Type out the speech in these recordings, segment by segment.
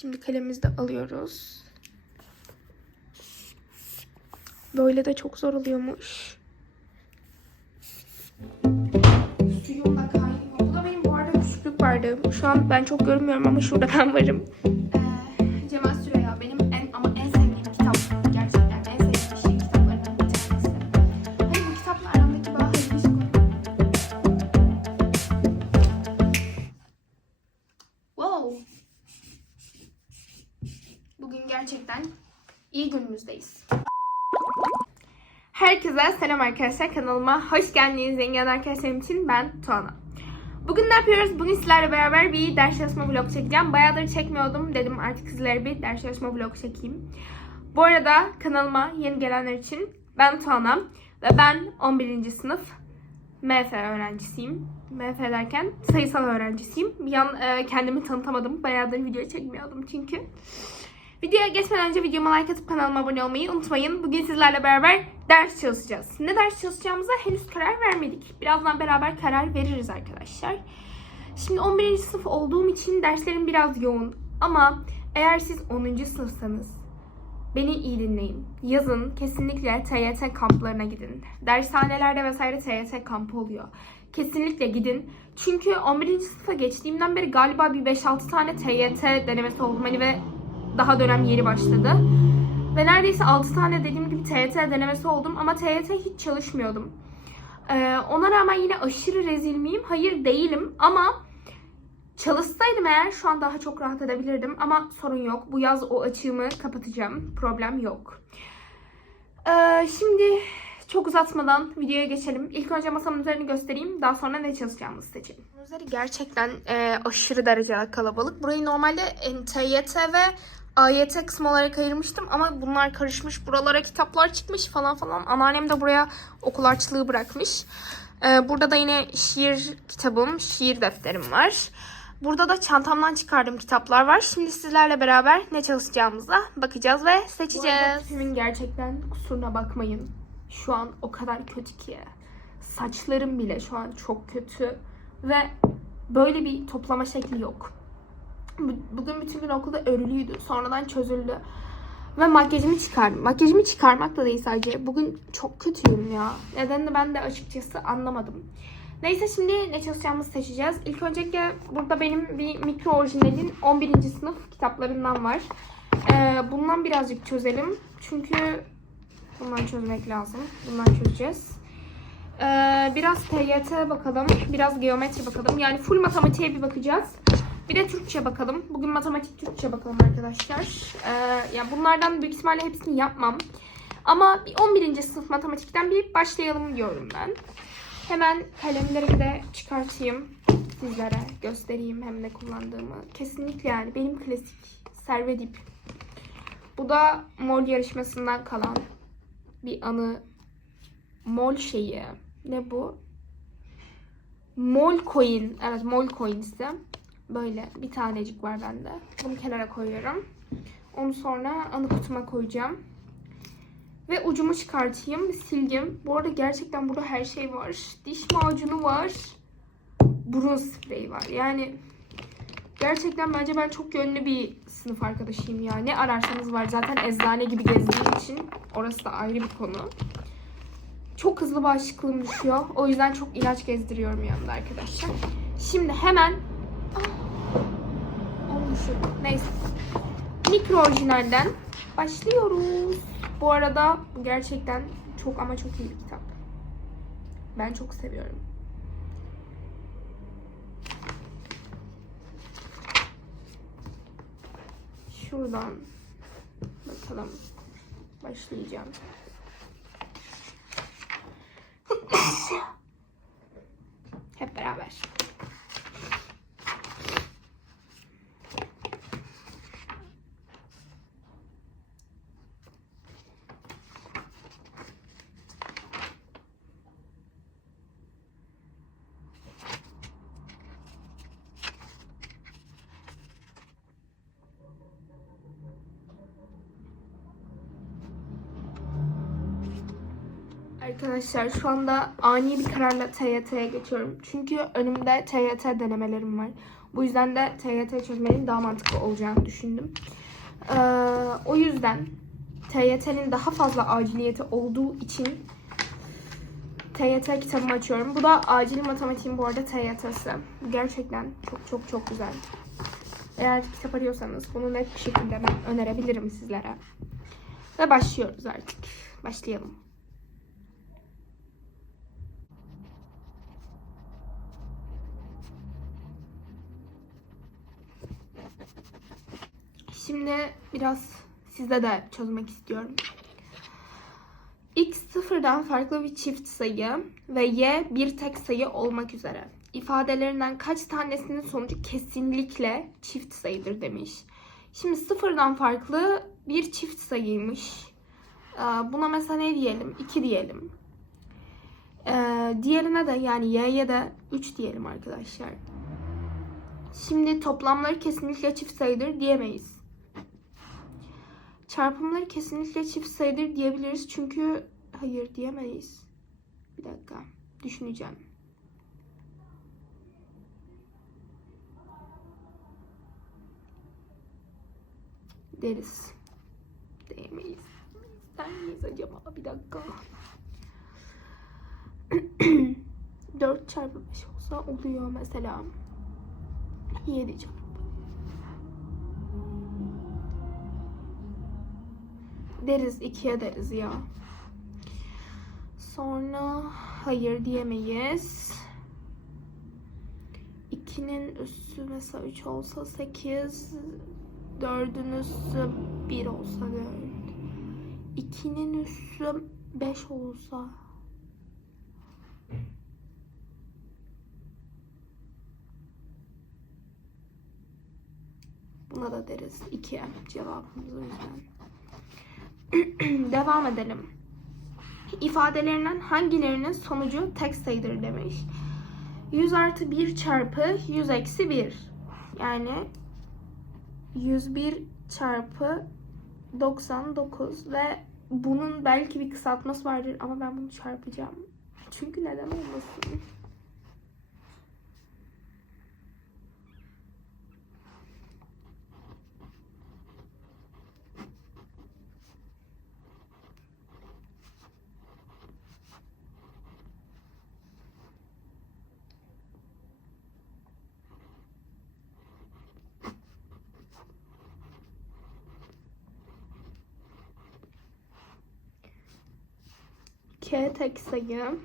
Şimdi kalemimizi de alıyoruz. Böyle de çok zor oluyormuş. Suyumla kaynıyor. Bu da benim bu arada küçüklük vardı. Şu an ben çok görünmüyorum ama şurada ben varım. Herkese selam arkadaşlar kanalıma hoş geldiniz zengin arkadaşlarım için ben Tuana. Bugün ne yapıyoruz? Bugün sizlerle beraber bir ders çalışma vlog çekeceğim. Bayağıdır çekmiyordum. Dedim artık sizlere bir ders çalışma vlog çekeyim. Bu arada kanalıma yeni gelenler için ben Tuana ve ben 11. sınıf MF öğrencisiyim. MF derken sayısal öğrencisiyim. Bir an e, kendimi tanıtamadım. Bayağıdır video çekmiyordum çünkü. Videoya geçmeden önce videoma like atıp kanalıma abone olmayı unutmayın. Bugün sizlerle beraber ders çalışacağız. Ne ders çalışacağımıza henüz karar vermedik. Birazdan beraber karar veririz arkadaşlar. Şimdi 11. sınıf olduğum için derslerim biraz yoğun. Ama eğer siz 10. sınıfsanız beni iyi dinleyin. Yazın kesinlikle TYT kamplarına gidin. Dershanelerde vesaire TYT kampı oluyor. Kesinlikle gidin. Çünkü 11. sınıfa geçtiğimden beri galiba bir 5-6 tane TYT denemesi oldum. Hani ve daha dönem yeni başladı. Ve neredeyse 6 tane dediğim gibi TYT denemesi oldum ama TYT hiç çalışmıyordum. Ee, ona rağmen yine aşırı rezil miyim? Hayır değilim ama çalışsaydım eğer şu an daha çok rahat edebilirdim ama sorun yok. Bu yaz o açığımı kapatacağım. Problem yok. Ee, şimdi çok uzatmadan videoya geçelim. İlk önce masamın üzerini göstereyim. Daha sonra ne çalışacağımızı seçelim. Üzeri gerçekten e, aşırı derecede kalabalık. Burayı normalde e, TYT ve AYT kısmı olarak ayırmıştım ama bunlar karışmış. Buralara kitaplar çıkmış falan falan. Anneannem de buraya okul harçlığı bırakmış. Ee, burada da yine şiir kitabım, şiir defterim var. Burada da çantamdan çıkardığım kitaplar var. Şimdi sizlerle beraber ne çalışacağımıza bakacağız ve seçeceğiz. Filmin gerçekten kusuruna bakmayın. Şu an o kadar kötü ki. Saçlarım bile şu an çok kötü. Ve böyle bir toplama şekli yok. Bu- Bugün bütün gün okulda örülüydü. Sonradan çözüldü. Ve makyajımı çıkardım. Makyajımı çıkarmak da değil sadece. Bugün çok kötüyüm ya. Nedenini ben de açıkçası anlamadım. Neyse şimdi ne çalışacağımızı seçeceğiz. İlk öncelikle burada benim bir mikro orijinalin 11. sınıf kitaplarından var. Ee, bundan birazcık çözelim. Çünkü bundan çözmek lazım. Bundan çözeceğiz. Ee, biraz TYT bakalım. Biraz geometri bakalım. Yani full matematiğe bir bakacağız. Bir de Türkçe bakalım. Bugün matematik Türkçe bakalım arkadaşlar. Ee, ya bunlardan büyük ihtimalle hepsini yapmam. Ama bir 11. sınıf matematikten bir başlayalım diyorum ben. Hemen kalemlerimi de çıkartayım. Sizlere göstereyim hem de kullandığımı. Kesinlikle yani benim klasik servedip. Bu da mol yarışmasından kalan bir anı mol şeyi. Ne bu? Mol coin. Evet mol coin ise. Böyle bir tanecik var bende. Bunu kenara koyuyorum. Onu sonra anı kutuma koyacağım. Ve ucumu çıkartayım. Silgim. Bu arada gerçekten burada her şey var. Diş macunu var. Burun spreyi var. Yani gerçekten bence ben çok yönlü bir sınıf arkadaşıyım ya. Ne ararsanız var. Zaten eczane gibi gezdiğim için orası da ayrı bir konu. Çok hızlı bağışıklığım düşüyor. O yüzden çok ilaç gezdiriyorum yanımda arkadaşlar. Şimdi hemen olmuşum. Neyse. Mikro orijinalden başlıyoruz. Bu arada gerçekten çok ama çok iyi bir kitap. Ben çok seviyorum. Şuradan bakalım. Başlayacağım. Hep beraber. Arkadaşlar şu anda ani bir kararla TYT'ye geçiyorum. Çünkü önümde TYT denemelerim var. Bu yüzden de TYT çözmenin daha mantıklı olacağını düşündüm. Ee, o yüzden TYT'nin daha fazla aciliyeti olduğu için TYT kitabımı açıyorum. Bu da acil matematiğin bu arada TYT'si. Gerçekten çok çok çok güzel. Eğer kitap arıyorsanız bunu net bir şekilde ben önerebilirim sizlere. Ve başlıyoruz artık. Başlayalım. Şimdi biraz sizde de çözmek istiyorum. X sıfırdan farklı bir çift sayı ve Y bir tek sayı olmak üzere ifadelerinden kaç tanesinin sonucu kesinlikle çift sayıdır demiş. Şimdi sıfırdan farklı bir çift sayıymış. Ee, Buna mesela ne diyelim? 2 diyelim. Ee, diğerine de yani Y'ye de 3 diyelim arkadaşlar. Şimdi toplamları kesinlikle çift sayıdır diyemeyiz. Çarpımları kesinlikle çift sayıdır diyebiliriz çünkü hayır diyemeyiz. Bir dakika düşüneceğim. Deriz. Diyemeyiz. İster miyiz acaba? Bir dakika. 4 çarpı 5 olsa oluyor mesela. 7 çarpı. Deriz 2'ye deriz ya. Sonra hayır diyemeyiz. 2'nin üssü mesela 3 olsa 8. 4'ün üssü 1 olsa 4. 2'nin üssü 5 olsa. Buna da deriz 2 cevabımız o yüzden. Devam edelim. İfadelerinden hangilerinin sonucu tek sayıdır demiş. 100 artı 1 çarpı 100 eksi 1. Yani 101 çarpı 99 ve bunun belki bir kısaltması vardır ama ben bunu çarpacağım. Çünkü neden olmasın? K tek sayı.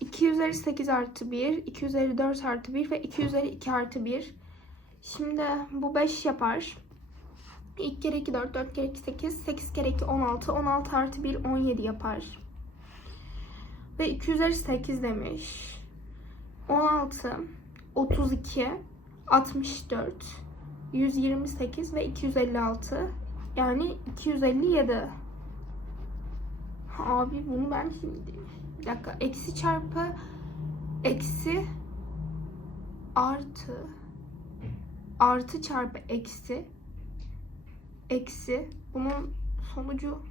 2 üzeri 8 artı 1, 2 üzeri 4 artı 1 ve 2 üzeri 2 artı 1. Şimdi bu 5 yapar. 2 kere 2 4, 4 kere 2 8, 8 kere 2 16, 16 artı 1 17 yapar. Ve 2 üzeri 8 demiş. 16, 32, 64, 128 ve 256. Yani 257. Abi bunu ben şimdi bir dakika eksi çarpı eksi artı artı çarpı eksi eksi bunun sonucu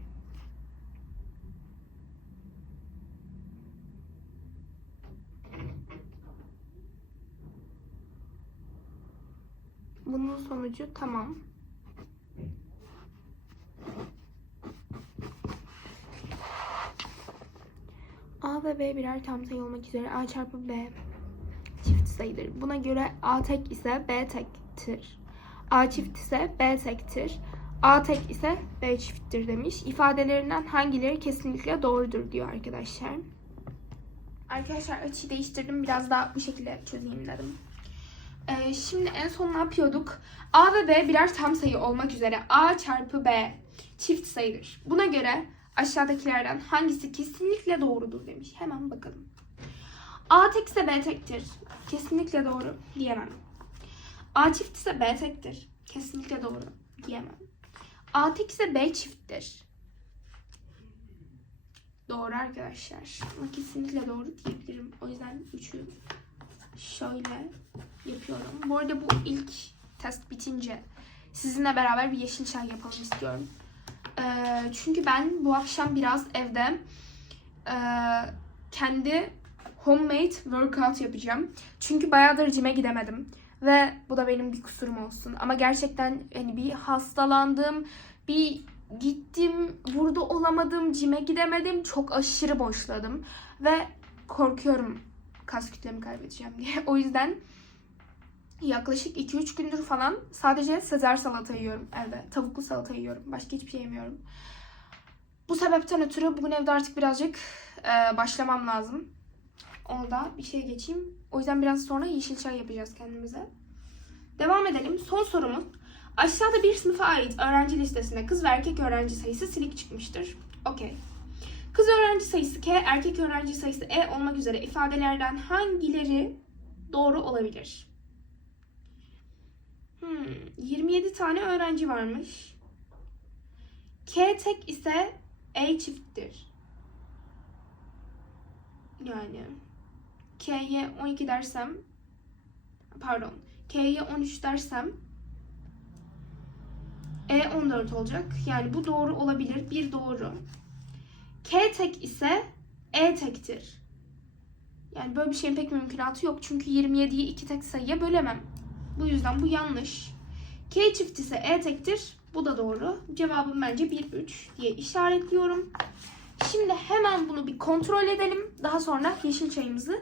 bunun sonucu tamam. A ve B birer tam sayı olmak üzere A çarpı B çift sayıdır. Buna göre A tek ise B tektir. A çift ise B tektir. A tek ise B çifttir demiş. İfadelerinden hangileri kesinlikle doğrudur diyor arkadaşlar. Arkadaşlar açıyı değiştirdim. Biraz daha bu şekilde çözeyim dedim. Ee, şimdi en son ne yapıyorduk? A ve B birer tam sayı olmak üzere A çarpı B çift sayıdır. Buna göre aşağıdakilerden hangisi kesinlikle doğrudur demiş. Hemen bakalım. A tek ise B tektir. Kesinlikle doğru diyemem. A çift ise B tektir. Kesinlikle doğru diyemem. A tek ise B çifttir. Doğru arkadaşlar. Ama kesinlikle doğru diyebilirim. O yüzden üçü şöyle yapıyorum. Bu arada bu ilk test bitince sizinle beraber bir yeşil çay yapalım istiyorum. Ee, çünkü ben bu akşam biraz evde e, kendi homemade workout yapacağım. Çünkü bayağıdır cime gidemedim. Ve bu da benim bir kusurum olsun. Ama gerçekten hani bir hastalandım. Bir gittim burada olamadım. Cime gidemedim. Çok aşırı boşladım. Ve korkuyorum kas kütlemi kaybedeceğim diye. O yüzden yaklaşık 2-3 gündür falan sadece Sezar salata yiyorum evde. Tavuklu salata yiyorum. Başka hiçbir şey yemiyorum. Bu sebepten ötürü bugün evde artık birazcık e, başlamam lazım. Onu da bir şey geçeyim. O yüzden biraz sonra yeşil çay yapacağız kendimize. Devam edelim. Son sorumuz. Aşağıda bir sınıfa ait öğrenci listesinde kız ve erkek öğrenci sayısı silik çıkmıştır. Okey. Kız öğrenci sayısı K, erkek öğrenci sayısı E olmak üzere ifadelerden hangileri doğru olabilir? Hmm, 27 tane öğrenci varmış. K tek ise E çifttir. Yani K'ye 12 dersem pardon K'ye 13 dersem E 14 olacak. Yani bu doğru olabilir. Bir doğru. K tek ise E tektir. Yani böyle bir şeyin pek mümkünatı yok. Çünkü 27'yi iki tek sayıya bölemem. Bu yüzden bu yanlış. K çift ise E tektir. Bu da doğru. Cevabım bence 1-3 diye işaretliyorum. Şimdi hemen bunu bir kontrol edelim. Daha sonra yeşil çayımızı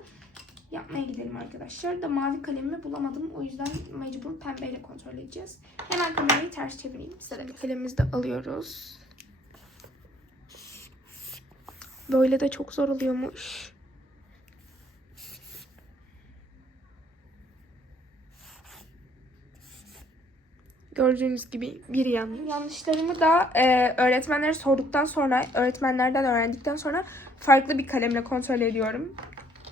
yapmaya gidelim arkadaşlar. Da mavi kalemimi bulamadım. O yüzden mecbur pembeyle kontrol edeceğiz. Hemen kamerayı ters çevireyim. Size de kalemimizi de alıyoruz. Böyle de çok zor oluyormuş. Gördüğünüz gibi bir yanlış. Yanlışlarımı da e, öğretmenlere sorduktan sonra, öğretmenlerden öğrendikten sonra farklı bir kalemle kontrol ediyorum.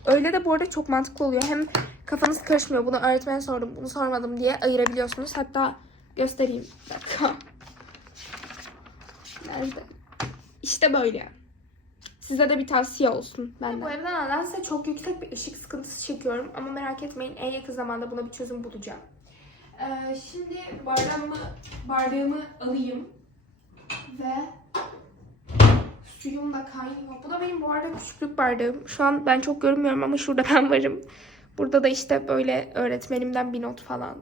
Öyle de bu arada çok mantıklı oluyor. Hem kafanız karışmıyor. Bunu öğretmene sordum, bunu sormadım diye ayırabiliyorsunuz. Hatta göstereyim. Bir dakika. Nerede? İşte böyle. Size de bir tavsiye olsun benden. Bu evden nedense çok yüksek bir ışık sıkıntısı çekiyorum. Ama merak etmeyin en yakın zamanda buna bir çözüm bulacağım. Ee, şimdi bardağımı, bardağımı alayım. Ve suyum da kaynıyor. Bu da benim bu arada küçüklük bardağım. Şu an ben çok görünmüyorum ama şurada ben varım. Burada da işte böyle öğretmenimden bir not falan.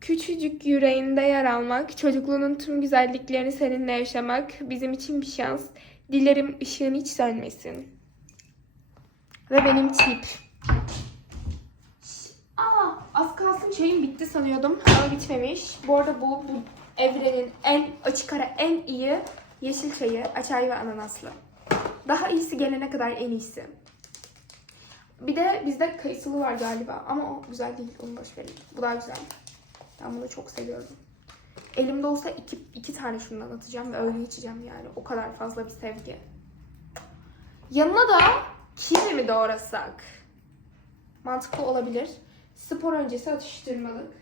Küçücük yüreğinde yer almak, çocukluğunun tüm güzelliklerini seninle yaşamak bizim için bir şans. Dilerim ışığın hiç sönmesin. Ve benim tip. Aa, az kalsın çayım bitti sanıyordum. Ama bitmemiş. Bu arada bu, bu evrenin en açık ara en iyi yeşil çayı. Açay ve ananaslı. Daha iyisi gelene kadar en iyisi. Bir de bizde kayısılı var galiba. Ama o güzel değil. Onu boş verin. Bu daha güzel. Ben bunu çok seviyorum. Elimde olsa iki, iki tane şundan atacağım ve öyle içeceğim yani. O kadar fazla bir sevgi. Yanına da kivi mi doğrasak? Mantıklı olabilir. Spor öncesi atıştırmalık.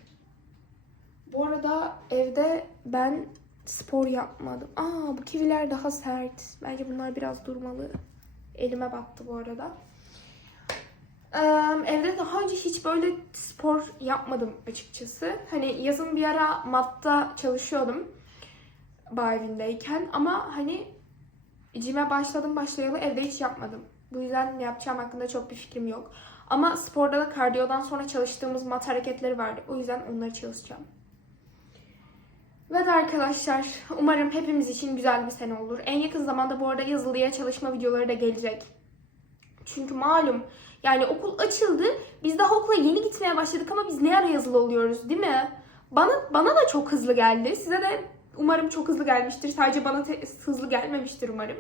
Bu arada evde ben spor yapmadım. Aa bu kiviler daha sert. Bence bunlar biraz durmalı. Elime battı bu arada. Ee, evde daha önce hiç böyle spor yapmadım açıkçası. Hani yazın bir ara matta çalışıyordum. Bağ evindeyken. Ama hani cime başladım başlayalı evde hiç yapmadım. Bu yüzden ne yapacağım hakkında çok bir fikrim yok. Ama sporda da kardiyodan sonra çalıştığımız mat hareketleri vardı. O yüzden onları çalışacağım. Ve de arkadaşlar umarım hepimiz için güzel bir sene olur. En yakın zamanda bu arada yazılıya çalışma videoları da gelecek. Çünkü malum yani okul açıldı. Biz daha okula yeni gitmeye başladık ama biz ne ara yazılı oluyoruz değil mi? Bana bana da çok hızlı geldi. Size de umarım çok hızlı gelmiştir. Sadece bana hızlı gelmemiştir umarım.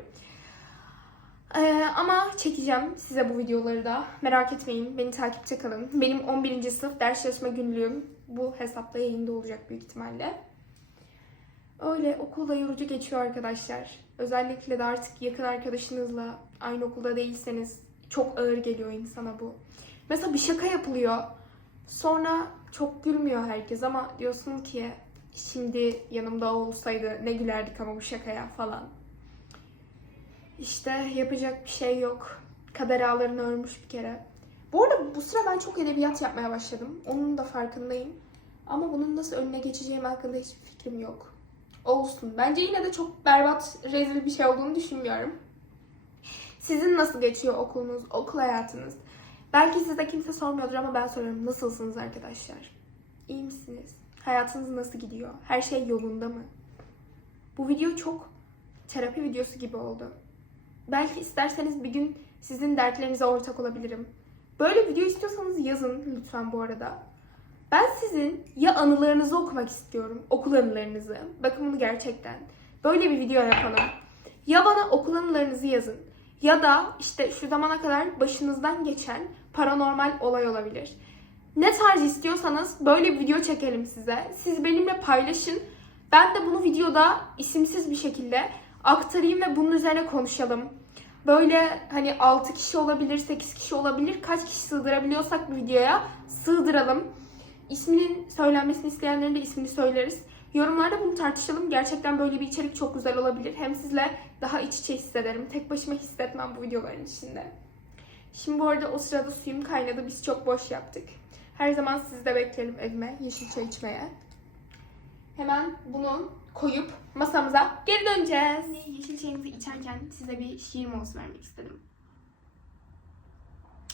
Ee, ama çekeceğim size bu videoları da. Merak etmeyin. Beni takipte kalın. Benim 11. sınıf ders çalışma günlüğüm bu hesapta yayında olacak büyük ihtimalle. Öyle okulda yorucu geçiyor arkadaşlar. Özellikle de artık yakın arkadaşınızla aynı okulda değilseniz çok ağır geliyor insana bu. Mesela bir şaka yapılıyor. Sonra çok gülmüyor herkes ama diyorsun ki şimdi yanımda olsaydı ne gülerdik ama bu şakaya falan. İşte yapacak bir şey yok. Kader ağlarını örmüş bir kere. Bu arada bu sıra ben çok edebiyat yapmaya başladım. Onun da farkındayım. Ama bunun nasıl önüne geçeceğim hakkında hiçbir fikrim yok. Olsun. Bence yine de çok berbat, rezil bir şey olduğunu düşünmüyorum. Sizin nasıl geçiyor okulunuz, okul hayatınız? Belki size kimse sormuyordur ama ben soruyorum. Nasılsınız arkadaşlar? İyi misiniz? Hayatınız nasıl gidiyor? Her şey yolunda mı? Bu video çok terapi videosu gibi oldu. Belki isterseniz bir gün sizin dertlerinize ortak olabilirim. Böyle video istiyorsanız yazın lütfen bu arada. Ben sizin ya anılarınızı okumak istiyorum, okul anılarınızı. Bakın bunu gerçekten. Böyle bir video yapalım. Ya bana okul anılarınızı yazın. Ya da işte şu zamana kadar başınızdan geçen paranormal olay olabilir. Ne tarz istiyorsanız böyle bir video çekelim size. Siz benimle paylaşın. Ben de bunu videoda isimsiz bir şekilde aktarayım ve bunun üzerine konuşalım. Böyle hani 6 kişi olabilir, 8 kişi olabilir. Kaç kişi sığdırabiliyorsak videoya sığdıralım. İsminin söylenmesini isteyenlerin de ismini söyleriz. Yorumlarda bunu tartışalım. Gerçekten böyle bir içerik çok güzel olabilir. Hem sizle daha iç içe hissederim. Tek başıma hissetmem bu videoların içinde. Şimdi bu arada o sırada suyum kaynadı. Biz çok boş yaptık. Her zaman sizi de beklerim evime yeşil çay içmeye. Hemen bunu koyup masamıza geri döneceğiz. Yeşil çayımızı içerken size bir şiir molası vermek istedim.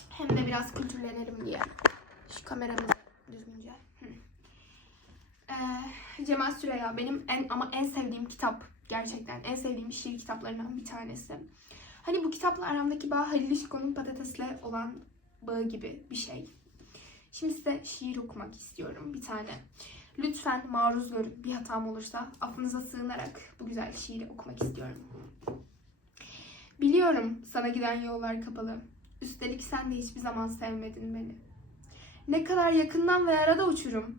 Hem de biraz kültürlenelim diye. Şu kameramızı düzgünce. Ee, Cemal Süreya benim en ama en sevdiğim kitap gerçekten en sevdiğim şiir kitaplarından bir tanesi. Hani bu kitapla aramdaki bağ Halil İşko'nun patatesle olan bağı gibi bir şey. Şimdi size şiir okumak istiyorum bir tane. Lütfen maruz görün bir hatam olursa affınıza sığınarak bu güzel şiiri okumak istiyorum. Biliyorum sana giden yollar kapalı. Üstelik sen de hiçbir zaman sevmedin beni. Ne kadar yakından ve arada uçurum.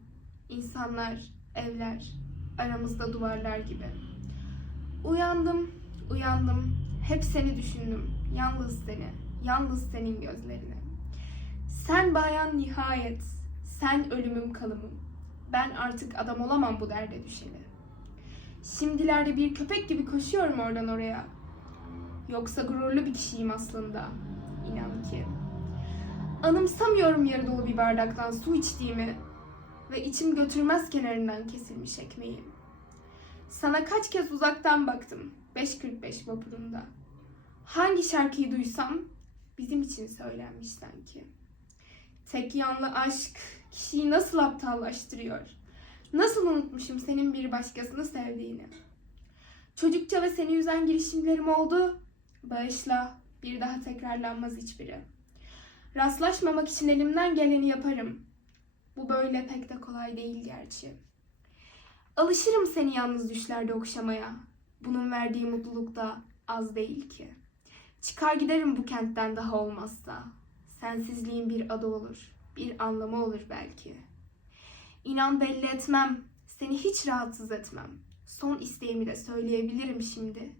İnsanlar, evler, aramızda duvarlar gibi. Uyandım, uyandım. Hep seni düşündüm. Yalnız seni, yalnız senin gözlerini. Sen bayan nihayet, sen ölümüm kalımım. Ben artık adam olamam bu derde düşeni. Şimdilerde bir köpek gibi koşuyorum oradan oraya. Yoksa gururlu bir kişiyim aslında. İnan ki. Anımsamıyorum yarı dolu bir bardaktan su içtiğimi ve içim götürmez kenarından kesilmiş ekmeği. Sana kaç kez uzaktan baktım 5.45 vapurunda. Hangi şarkıyı duysam bizim için söylenmiş sanki. Tek yanlı aşk kişiyi nasıl aptallaştırıyor? Nasıl unutmuşum senin bir başkasını sevdiğini? Çocukça ve seni üzen girişimlerim oldu. Bağışla, bir daha tekrarlanmaz hiçbiri. Rastlaşmamak için elimden geleni yaparım. Bu böyle pek de kolay değil gerçi. Alışırım seni yalnız düşlerde okşamaya. Bunun verdiği mutluluk da az değil ki. Çıkar giderim bu kentten daha olmazsa. Sensizliğin bir adı olur, bir anlamı olur belki. İnan belli etmem, seni hiç rahatsız etmem. Son isteğimi de söyleyebilirim şimdi.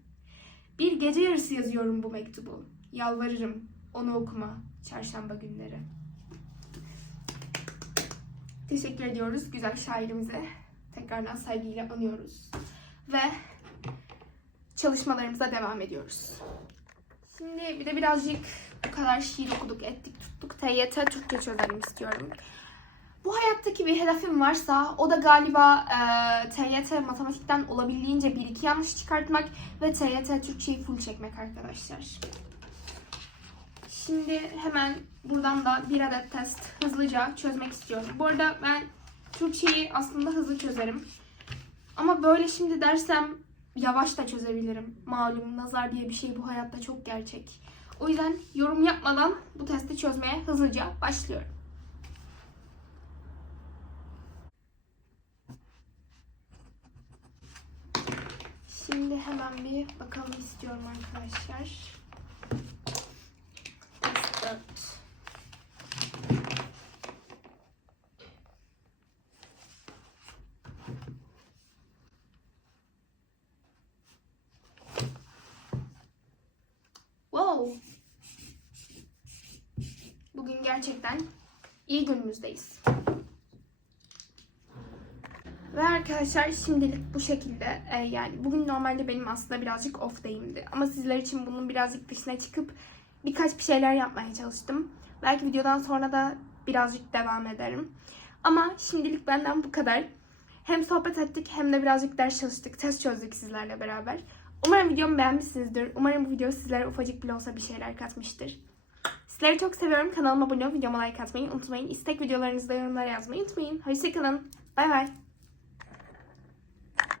Bir gece yarısı yazıyorum bu mektubu. Yalvarırım, onu okuma çarşamba günleri. Teşekkür ediyoruz güzel şairimize. Tekrardan saygıyla anıyoruz. Ve çalışmalarımıza devam ediyoruz. Şimdi bir de birazcık bu kadar şiir okuduk, ettik, tuttuk. TYT Türkçe çözelim istiyorum. Bu hayattaki bir hedefim varsa o da galiba e, TYT matematikten olabildiğince bir iki yanlış çıkartmak ve TYT Türkçeyi full çekmek arkadaşlar. Şimdi hemen buradan da bir adet test hızlıca çözmek istiyorum. Bu arada ben Türkçeyi aslında hızlı çözerim. Ama böyle şimdi dersem yavaş da çözebilirim. Malum nazar diye bir şey bu hayatta çok gerçek. O yüzden yorum yapmadan bu testi çözmeye hızlıca başlıyorum. Şimdi hemen bir bakalım istiyorum arkadaşlar. Test 4. Wow. Bugün gerçekten iyi günümüzdeyiz. Ve arkadaşlar şimdilik bu şekilde e, yani bugün normalde benim aslında birazcık off day'imdi. Ama sizler için bunun birazcık dışına çıkıp birkaç bir şeyler yapmaya çalıştım. Belki videodan sonra da birazcık devam ederim. Ama şimdilik benden bu kadar. Hem sohbet ettik hem de birazcık ders çalıştık, test çözdük sizlerle beraber. Umarım videomu beğenmişsinizdir. Umarım bu video sizlere ufacık bile olsa bir şeyler katmıştır. Sizleri çok seviyorum. Kanalıma abone olup videoma like atmayı unutmayın. İstek videolarınızda yorumlara yazmayı unutmayın. Hoşçakalın. Bay bay.